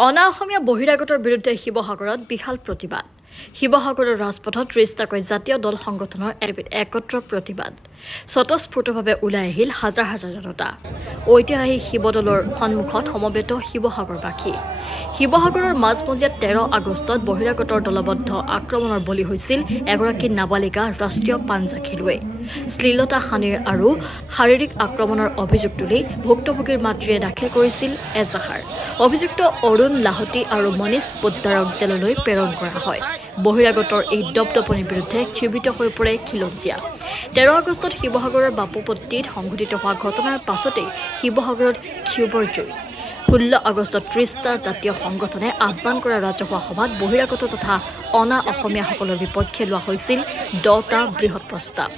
অনা অসমীয়া বহিৰাগতৰ বিৰুদ্ধে শিৱসাগৰত বিশাল প্ৰতিবাদ শিৱসাগৰৰ ৰাজপথত ৩০টাকৈ জাতীয় দল সংগঠনৰ একত্ৰ প্ৰতিবাদ স্বতঃস্ফূৰ্তভাৱে ওলাই আহিল হাজাৰ হাজাৰ জনতা ঐতিহাসিক শিৱদলৰ সন্মুখত সমবেত শিৱসাগৰবাসী শিৱসাগৰৰ মাজমজিয়াত ১৩ আগষ্টত বহিৰাগতৰ দলবদ্ধ আক্ৰমণৰ বলি হৈছিল এগৰাকী নাবালিকা ৰাষ্ট্ৰীয় পাঞ্জা খেলুৱৈ শ্লীলতা হানিৰ আৰু শাৰীৰিক আক্ৰমণৰ অভিযোগ তুলি ভুক্তভোগীৰ মাতৃয়ে দাখিল কৰিছিল এজাহাৰ অভিযুক্ত অৰুণ লাহতি আৰু মনীষ পোদ্দাৰক জেললৈ প্ৰেৰণ কৰা হয় বহিৰাগতৰ এই দপদপনিৰ বিৰুদ্ধে ক্ষোভিত হৈ পৰে খিলঞ্জীয়া ১৩ আগষ্টত শিৱসাগৰৰ বাপুপট্টিত সংঘটিত হোৱা ঘটনাৰ পাছতেই শিৱসাগৰত ক্ষোভৰ জুই ১৬ আগষ্টত ৩০টা জাতীয় সংগঠনে আহ্বান কৰা ৰাজহুৱা সভাত বহিৰাগত তথা অনা অসমীয়াসকলৰ বিপক্ষে লোৱা হৈছিল 10টা বৃহৎ প্ৰস্তাৱ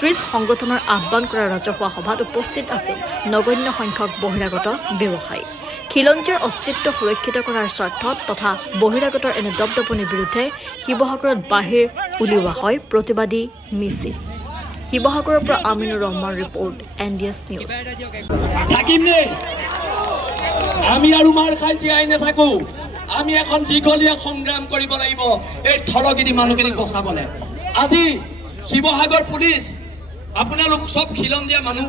৩০ সংগঠনৰ আহ্বান কৰা ৰাজহুৱা সভাত উপস্থিত আছিল নগণ্য সংখ্যক বহিৰাগত ব্যৱসায়ী খিলঞ্জীয়াৰ অস্তিত্ব সুৰক্ষিত কৰাৰ স্বাৰ্থত তথা বহিৰাগতৰ এনে দপদপনিৰ বিৰুদ্ধে শিৱসাগৰত বাহিৰ উলিওৱা হয় প্ৰতিবাদী মিছিল শিৱসাগৰৰ পৰা Aminur Rahman report NDS news আমি আৰু মাৰ খাই জীয়াই নাথাকো আমি এখন দীঘলীয়া সংগ্ৰাম কৰিব লাগিব এই থলগিৰি মানুহখিনিক বচাবলে আজি শিৱসাগৰ পুলিচ আপোনালোক সব খিলঞ্জীয়া মানুহ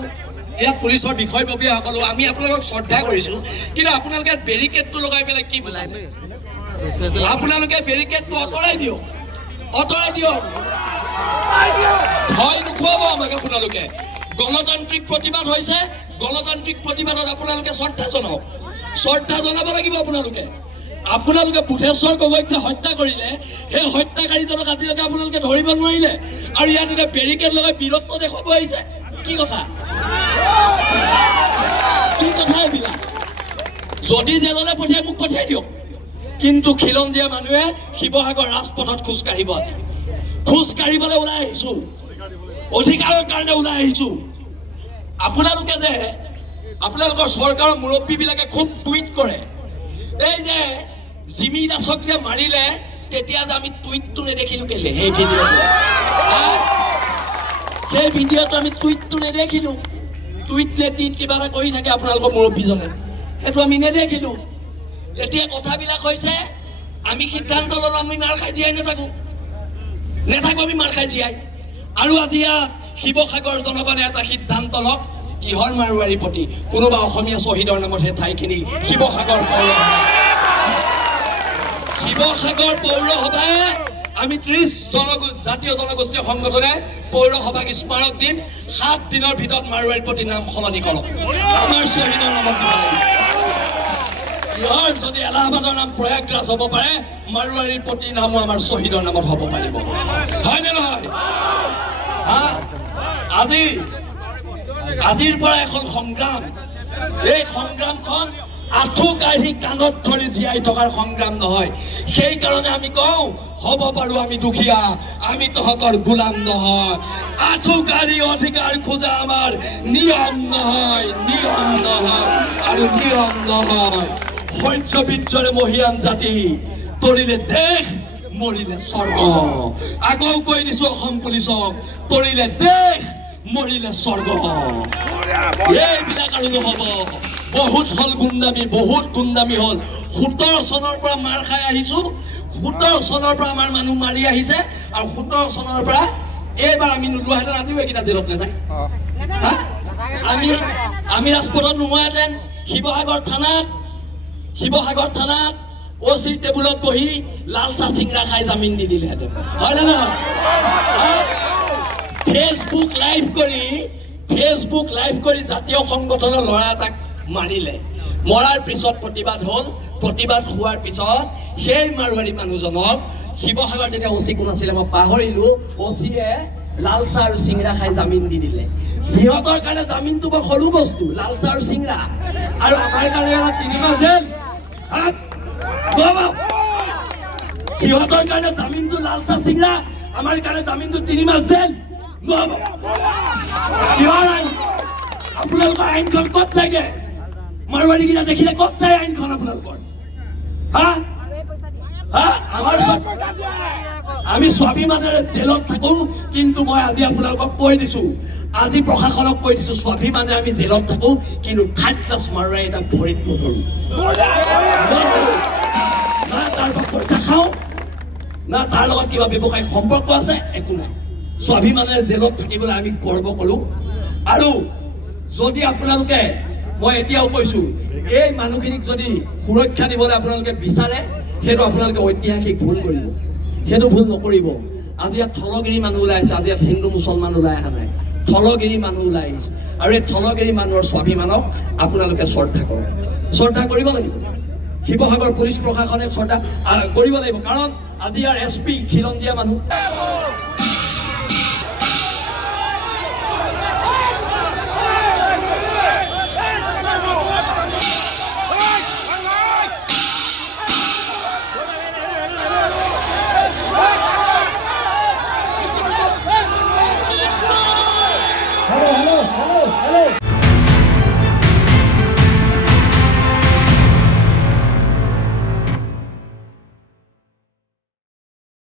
ইয়াত পুলিচৰ বিষয়ববীয়াসকলো আমি আপোনালোকক শ্ৰদ্ধা কৰিছোঁ কিন্তু আপোনালোকে বেৰিকেডটো লগাই পেলাই কি বুজায় আপোনালোকে বেৰিকেডটো অঁতৰাই দিয়ক ভয় নোখোৱাব আমাক আপোনালোকে গণতান্ত্ৰিক প্ৰতিবাদ হৈছে গণতান্ত্ৰিক প্ৰতিবাদত আপোনালোকে শ্ৰদ্ধা জনাব লাগিব আপোনালোকে বুধেশ্বৰ গগৈক হত্যা কৰিলে সেই হত্যাকাৰীজনক আজিলৈকে আপোনালোকে ধৰিব নোৱাৰিলে আৰু ইয়াত এটা বেৰিকেড লগাই বীৰত্ব দেখুৱাব আহিছে কি কথা এইবিলাক যদি জেললৈ পঠিয়াই মোক পঠিয়াই দিয়ক কিন্তু খিলঞ্জীয়া মানুহে শিৱসাগৰ ৰাজপথত খোজকাঢ়িবলৈ ওলাই আহিছো অধিকাৰৰ কাৰণে ওলাই আহিছো আপোনালোকে যে আপোনালোকৰ চৰকাৰৰ মুৰব্বীবিলাকে খুব টুইট কৰে এই যে জিমি দাসক যে মাৰিলে তেতিয়া যে আমি টুইটটো নেদেখিলো কেলে সেই ভিডিঅ'টো আমি টুইটটো নেদেখিলো টুইট লেটিন কিবা এটা কৰি থাকে আপোনালোকৰ মুৰব্বীজনে সেইটো আমি নেদেখিলো এতিয়া কথাবিলাক হৈছে আমি সিদ্ধান্ত ল'লো আমি মাৰ খাই জীয়াই নাথাকো আমি মাৰ খাই জীয়াই আৰু আজি ইয়াত শিৱসাগৰ জনগণে এটা সিদ্ধান্ত লওক কিহৰ মাৰোৱাৰীৰ প্ৰতি কোনোবা অসমীয়া শ্বহীদৰ নামত সেই ঠাইখিনি শিৱসাগৰ পৌৰসভাই আমি ৩০ জাতীয় জনগোষ্ঠীয় সংগঠনে পৌৰসভাক স্মাৰক দিম 7 দিনৰ ভিতৰত মাৰোৱাৰীৰ প্ৰতি নাম সলনি কৰক আমাৰ শ্বহীদৰ নামত ইয়াৰ যদি এলাহাবাদৰ নাম প্ৰয়াগৰাজ হ'ব পাৰে মাৰোৱাৰীৰ প্ৰতি নামো আমাৰ শ্বহীদৰ নামত হ'ব পাৰিব হয়নে নহয় আজিৰ পৰা এখন সংগ্ৰাম এই সংগ্ৰামখন আঁঠু কাঢ়ি কাণত ধৰি জীয়াই থকাৰ সংগ্ৰাম নহয় সেইকাৰণে আমি কওঁ হ'ব পাৰো আমি দুখীয়া আমি তহঁতৰ গোলাম নহয় আঁঠু কাঢ়ি অধিকাৰ খোজা আমাৰ নিয়ম নহয় আৰু নিয়ম নহয় সহ্য বীৰ্যৰে মহিয়ান জাতি তৰিলে দেশ মৰিলে স্বৰ্গ আকৌ কৈ দিছো অসম পুলিচক তৰিলে দেশ মৰিলে স্বৰ্গ এইবিলাক আৰু নহ'ব বহুত গুণ্ডামি হ'ল 17 চনৰ পৰা মাৰ খাই আহিছো 17 চনৰ পৰা আমাৰ মানুহ মাৰি আহিছে আৰু 17 চনৰ পৰা এইবাৰ আমি নোলোৱাহেঁতেন আজিও এইকেইটা জেলত নাযায় আমি ৰাজপথত নোহোৱাহেঁতেন শিৱসাগৰ থানাত OC টেবুলত বহি লাল চাহ চিংৰা খাই জামিন দি দিলেহেঁতেন হয় নে নহয় ফেচবুক লাইভ কৰি জাতীয় সংগঠনৰ ল'ৰা এটাক মাৰিলে মৰাৰ পিছত প্ৰতিবাদ হ'ল প্ৰতিবাদ হোৱাৰ পিছত সেই মাৰোৱাৰী মানুহজনক শিৱসাগৰ যেতিয়া OC কোন আছিলে মই পাহৰিলো OCয়ে লাল চাহ আৰু চিংৰা খাই জামিন দি দিলে সিহঁতৰ কাৰণে জামিনটো বৰ সৰু বস্তু লাল চাহ আৰু চিংৰা আৰু আমাৰ কাৰণে 3 মাহ জেল সিহঁতৰ কাৰণে জামিনটো লাল চাহ চিংৰা আমাৰ কাৰণে জামিনটো 3 মাহ জেল আপোনালোকৰ আইনখন ক'ত থাকে মাৰোৱাৰীকেইটা দেখিলে ক'ত যায় আইনখন আপোনালোকৰ আমি স্বাভিমানেৰে জেলত থাকো কিন্তু মই আজি আপোনালোকক কৈ দিছো আজি প্ৰশাসনক কৈ দিছো স্বাভিমানে আমি জেলত থাকো কিন্তু থাৰ্ড ক্লাছ মাৰোৱাৰী এটা ভৰিত নধৰো না তাৰ লগত কিবা ব্যৱসায়িক সম্পৰ্ক আছে একো নাই স্বাভিমানেৰে জেলত থাকিবলৈ আমি গৰ্ব কৰোঁ আৰু যদি আপোনালোকে মই এতিয়াও কৈছোঁ এই মানুহখিনিক যদি সুৰক্ষা দিবলৈ আপোনালোকে বিচাৰে সেইটো আপোনালোকে ঐতিহাসিক ভুল কৰিব সেইটো ভুল নকৰিব আজি ইয়াত থলগিৰি মানুহ ওলাই আহিছে আজি ইয়াত হিন্দু মুছলমান ওলাই অহা নাই থলগিৰি মানুহ ওলাই আহিছে আৰু এই থলগিৰি মানুহৰ স্বাভিমানক আপোনালোকে শ্ৰদ্ধা কৰিব লাগিব শিৱসাগৰ পুলিচ প্ৰশাসনে শ্ৰদ্ধা কৰিব লাগিব কাৰণ আজি ইয়াৰ SP খিলঞ্জীয়া মানুহ